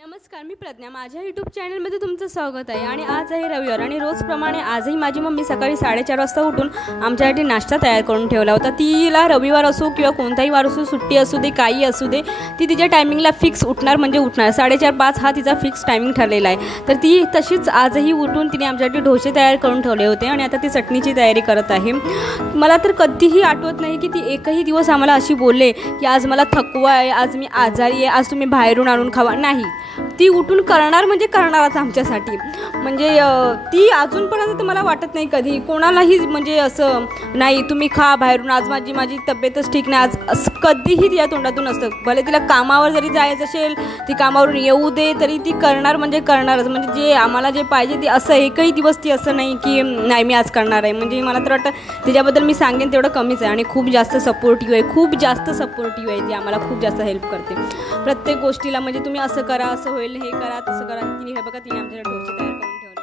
नमस्कार, मी प्रज्ञा. माझ्या यूट्यूब चॅनलमध्ये तुमचं स्वागत आहे. आणि आज आहे रविवार आणि रोजप्रमाणे आजही माझी मम्मी सकाळी 4:30 वाजता उठून आमच्यासाठी नाश्ता तयार करून ठेवला होता. तिला रविवार असो किंवा कोणताही वार असो, सुट्टी असू दे, काही असू दे, ती तिच्या टायमिंगला फिक्स उठणार म्हणजे उठणार. 4:30-5 हा तिचा फिक्स टायमिंग ठरलेला आहे. तर ती तशीच आजही उठून तिने आमच्यासाठी डोसे तयार करून ठेवले होते आणि आता ती चटणीची तयारी करत आहे. मला तर कधीही आठवत नाही की ती एकही दिवस आम्हाला अशी बोलले की आज मला थकवा आहे, आज मी आजारी आहे, आज तुम्ही बाहेरून आणून खावा. नाही, ती उठून करणार म्हणजे करणारच आमच्यासाठी. म्हणजे ती अजूनपर्यंत तर मला वाटत नाही कधी कोणालाही म्हणजे असं नाही तुम्ही खा बाहेरून, आज माझी तब्येतच ठीक नाही, आज असं कधीही तिच्या तोंडातून असतं. भले तिला कामावर जरी जायचं असेल, ती कामावरून येऊ दे, तरी ती करणार म्हणजे करणारच. म्हणजे जे आम्हाला जे पाहिजे ते असं एकही दिवस ती असं नाही की नाही मी आज करणार आहे. म्हणजे मला तर वाटतं तिच्याबद्दल मी सांगेन तेवढं कमीच आहे. आणि खूप जास्त सपोर्टिव्ह आहे, खूप जास्त सपोर्टिव्ह आहे ती. आम्हाला खूप जास्त हेल्प करते प्रत्येक गोष्टीला. म्हणजे तुम्ही असं करा, असं होईल, हे करा, तसं करा. तिने हे बघा, तिने आमच्यासाठी डोसे तयार करून ठेवले.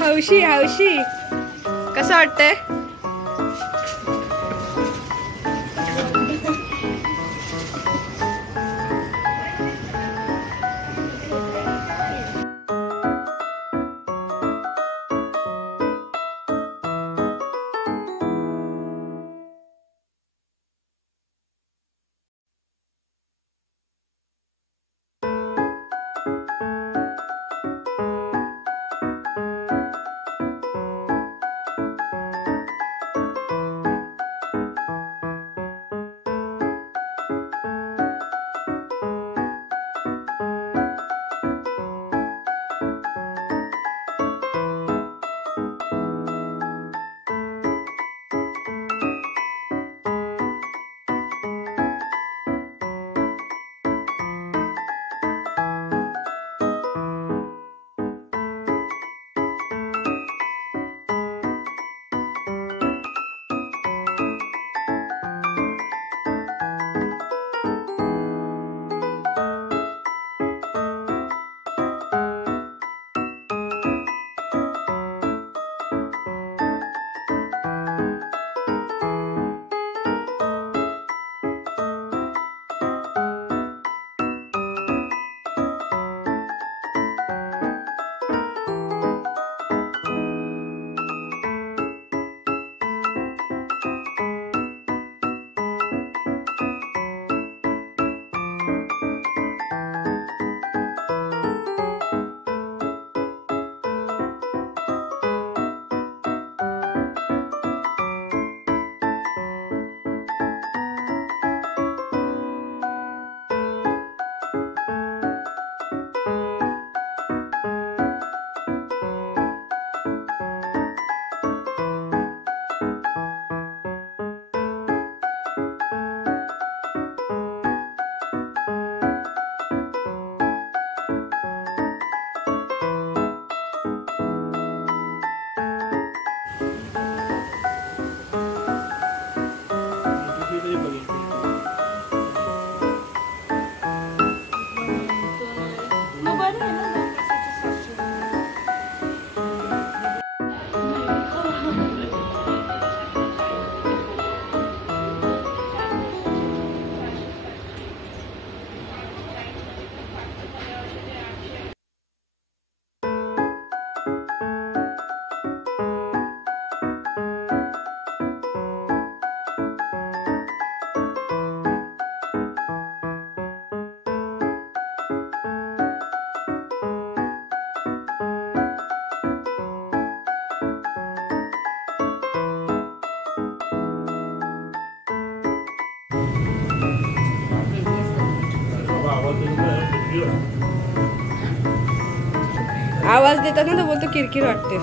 हौशी हौशी कसं वाटतंय? आवाज देतात ना तो बोलतो किरकिर वाटते.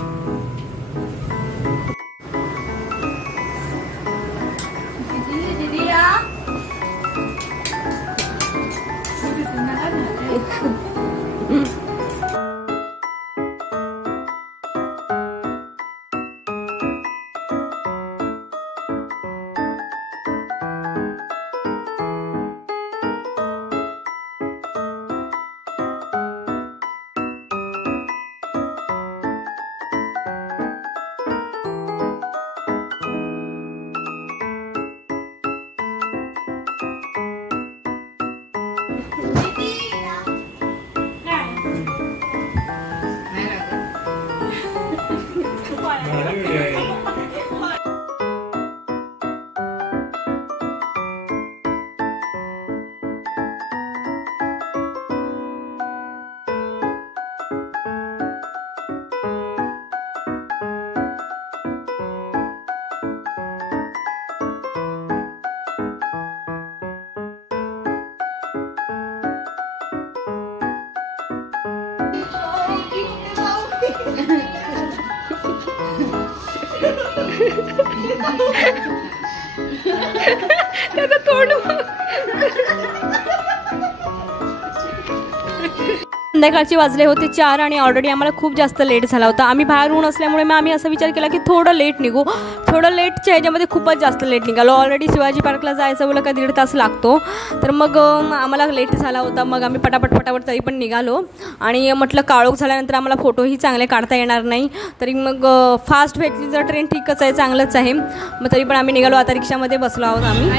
त्याचा तोंड संध्याकाळचे वाजले होते 4 आणि ऑलरेडी आम्हाला खूप जास्त लेट झाला होता. आम्ही बाहेर ऊन असल्यामुळे मग आम्ही असा विचार केला की थोडं लेट निघू. थोडं लेटच्या ह्याच्यामध्ये खूपच जास्त लेट निघालो. ऑलरेडी शिवाजी पार्कला जायचं बोला का 1.5 तास लागतो. तर मग आम्हाला लेट झाला होता. मग आम्ही पटापट तरी पण निघालो आणि म्हटलं काळोख झाल्यानंतर आम्हाला फोटोही चांगले काढता येणार नाही. तरी मग फास्ट भेटली जर ट्रेन ठीकच आहे, चांगलंच आहे. मग तरी पण आम्ही निघालो. आता रिक्षामध्ये बसलो आहोत आम्ही.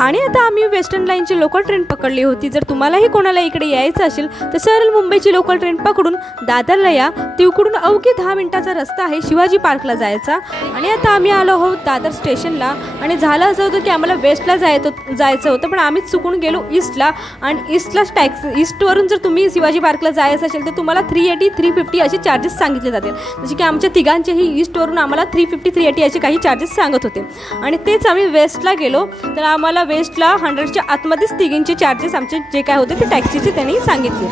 आणि आता आम्ही वेस्टर्न लाईनची लोकल ट्रेन पकडली होती. जर तुम्हालाही कोणाला इकडे यायचं असेल तर सरळ मुंबईची लोकल ट्रेन पकडून दादरला या. तिकडून अवघी 10 मिनिटाचा रस्ता आहे शिवाजी पार्कला जायचा. आणि आता आम्ही आलो आहोत दादर स्टेशनला. आणि झालं असं होतं की आम्हाला वेस्टला जायचं होतं, पण आम्हीच चुकून गेलो ईस्टला. आणि ईस्टवरून जर तुम्ही शिवाजी पार्कला जायचं असेल तर तुम्हाला 380 350 असे चार्जेस सांगितले जातील. जसे की आमच्या तिघांचेही ईस्टवरून आम्हाला 350 380 असे काही चार्जेस सांगत होते. आणि तेच आम्ही वेस्टला गेलो तर आम्हाला वेस्टला 100च्या आतमध्येच तिघींचे चार्जेस आमचे जे काय होते ते टॅक्सीचे त्यांनी सांगितले.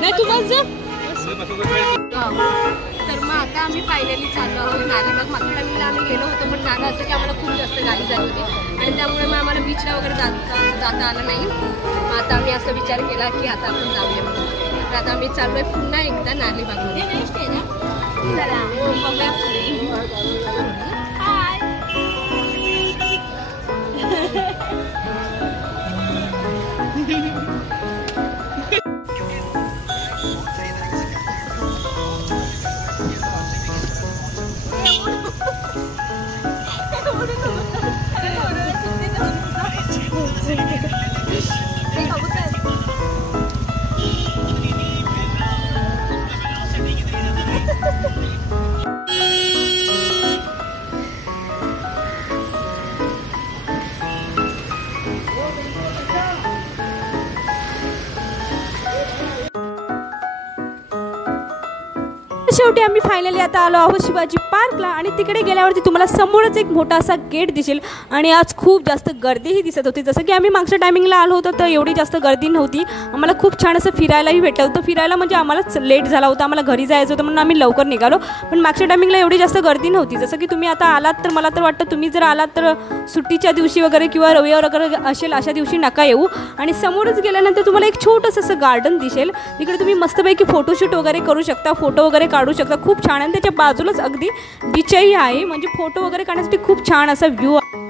नाही तुम्हाला जा. तर मग आता आम्ही फायनली चाललो आहोत नागेबाग. मागच्या टाइमला आम्ही गेलो होतो पण झालं असं की आम्हाला खूप जास्त गाडी झाली होती आणि त्यामुळे मग आम्हाला बीचला वगैरे जाता आलं नाही. मग आता आम्ही असा विचार केला की आता आपण जाऊया म्हणून. तर आता आम्ही चाललोय पुन्हा एकदा नागेबागमध्ये. चला बघूया पुढे. शेवटी आम्ही फायनली आता आलो आहोत शिवाजी पार्कला. आणि तिकडे गेल्यावरती तुम्हाला समोरच एक मोठा असा गेट दिसेल. आणि आज खूप जास्त गर्दीही दिसत होती. जसं की आम्ही मागच्या टायमिंगला आलो होतो तर एवढी जास्त गर्दी नव्हती. आम्हाला खूप छान असं फिरायलाही भेटलं होतं. फिरायला म्हणजे आम्हालाच लेट झाला होता, आम्हाला घरी जायचं होतं म्हणून आम्ही लवकर निघालो. पण मागच्या टायमिंगला एवढी जास्त गर्दी नव्हती. जसं की तुम्ही आता आलात तर मला तर वाटतं तुम्ही जर आलात तर सुट्टीच्या दिवशी वगैरे किंवा रविवार वगैरे असेल अशा दिवशी नका येऊ. आणि समोरच गेल्यानंतर तुम्हाला एक छोटंसं असं गार्डन दिसेल. तिकडे तुम्ही मस्तपैकी फोटोशूट वगैरे करू शकता, फोटो वगैरे काढू शकता. खूप छान आहे. त्याच्या बाजूलाच अगदी बीचही आहे, म्हणजे फोटो वगैरे काढण्यासाठी खूप छान असा व्ह्यू आहे.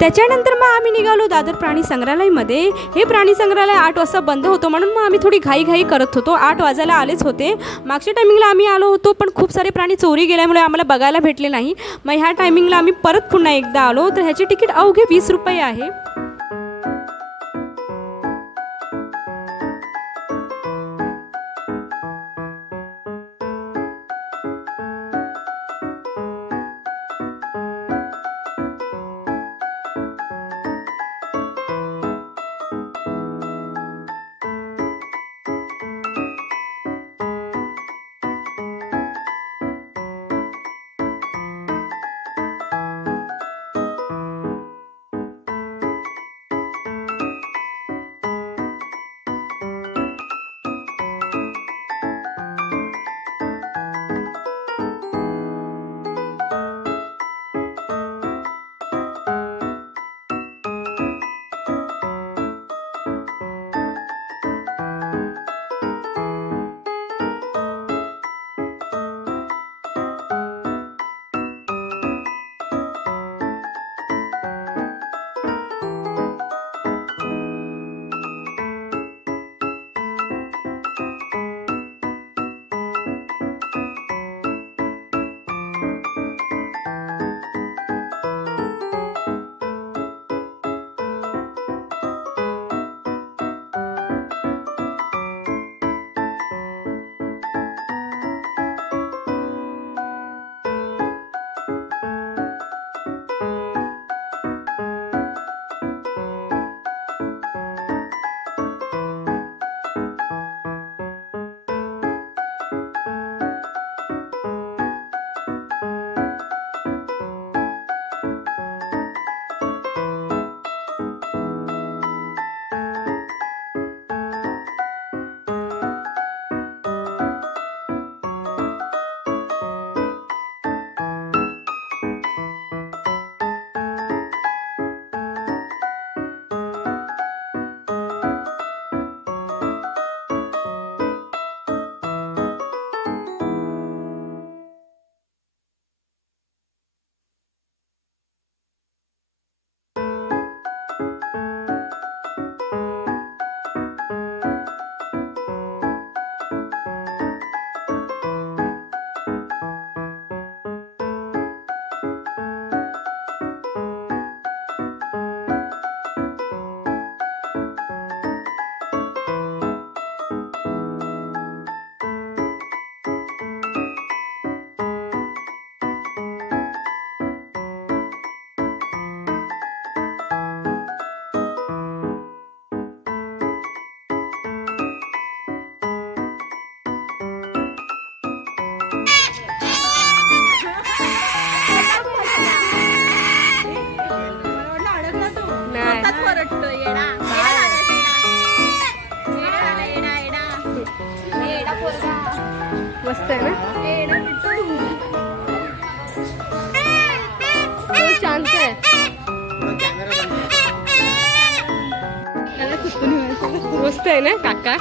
त्याच्यानंतर मग आम्ही निघालो दादर प्राणी संग्रहालयमध्ये. हे प्राणी संग्रहालय 8 वाजता बंद होतं, म्हणून मग आम्ही थोडी घाई करत होतो. 8 वाजायला आलेच होते. मागच्या टायमिंगला आम्ही आलो होतो, पण खूप सारे प्राणी चोरी गेल्यामुळे आम्हाला बघायला भेटले नाही. मग ह्या टायमिंगला आम्ही परत पुन्हा एकदा आलो. तर ह्याचे तिकीट अवघे 20 रुपये आहे. मस्त आहे ना, शांत आहे. मस्त आहे ना काका.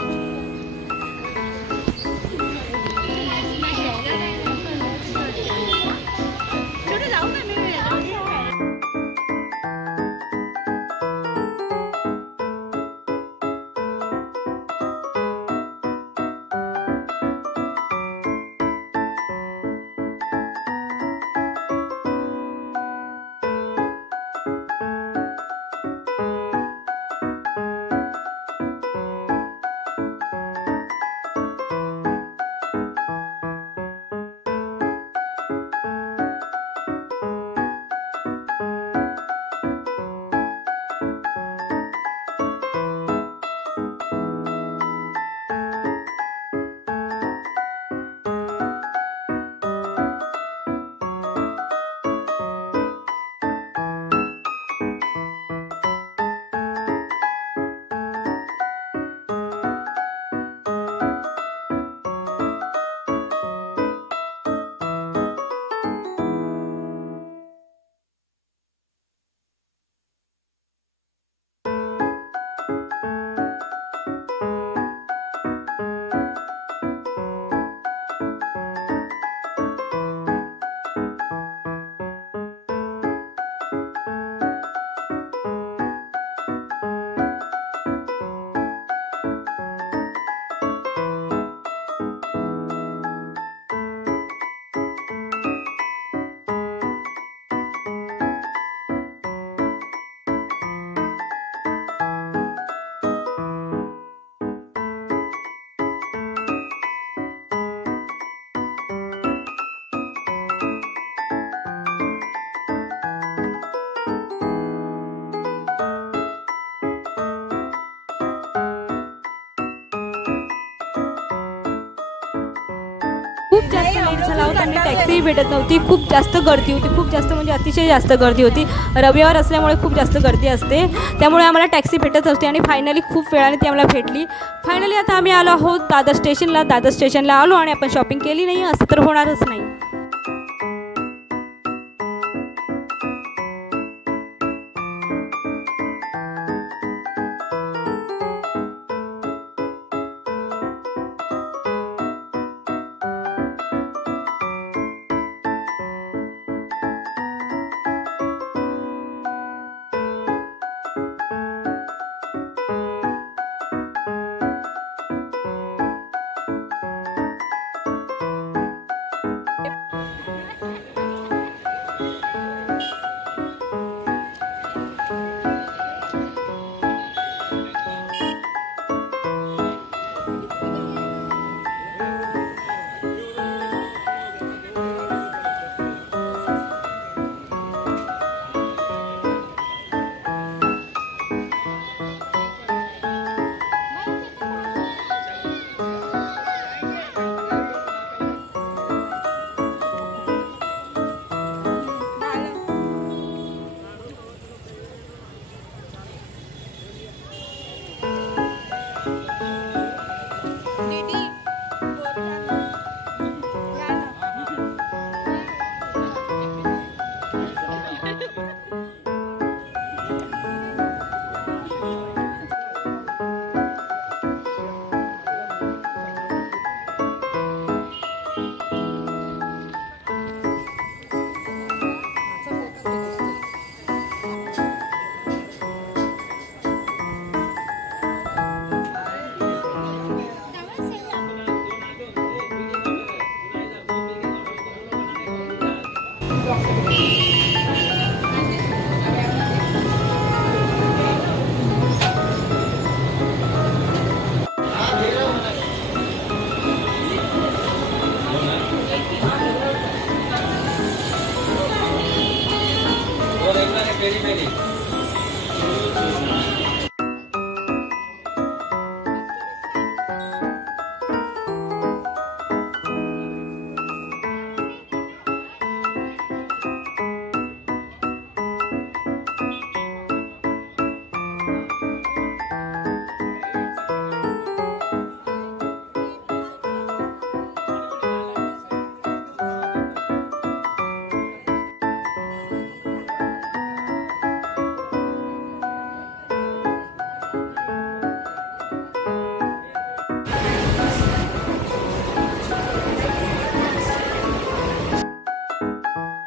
आला होता आणि टॅक्सीही भेटत नव्हती. खूप जास्त गर्दी होती, खूप जास्त म्हणजे अतिशय जास्त गर्दी होती. रविवार असल्यामुळे खूप जास्त गर्दी असते, त्यामुळे आम्हाला टॅक्सी भेटत होती. आणि फायनली खूप वेळाने ती आम्हाला भेटली. फायनली आता आम्ही आलो आहोत दादर स्टेशनला आलो आणि आपण शॉपिंग केली नाही असं तर होणारच नाही.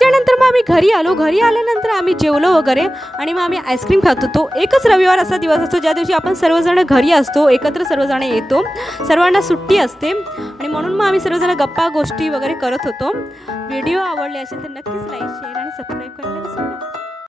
त्यानंतर मग आम्ही घरी आल्यानंतर आम्ही जेवलो वगैरे आणि मग आम्ही आईस्क्रीम खात होतो. एकच रविवार असा दिवस असतो ज्या दिवशी आपण सर्वजण घरी असतो, एकत्र सर्वजण येतो, सर्वांना सुट्टी असते आणि म्हणून मग आम्ही सर्वजण गप्पा गोष्टी वगैरे करत होतो. व्हिडिओ आवडले असेल तर नक्कीच लाईक शेअर आणि सबस्क्राईब करायला विसरू नका.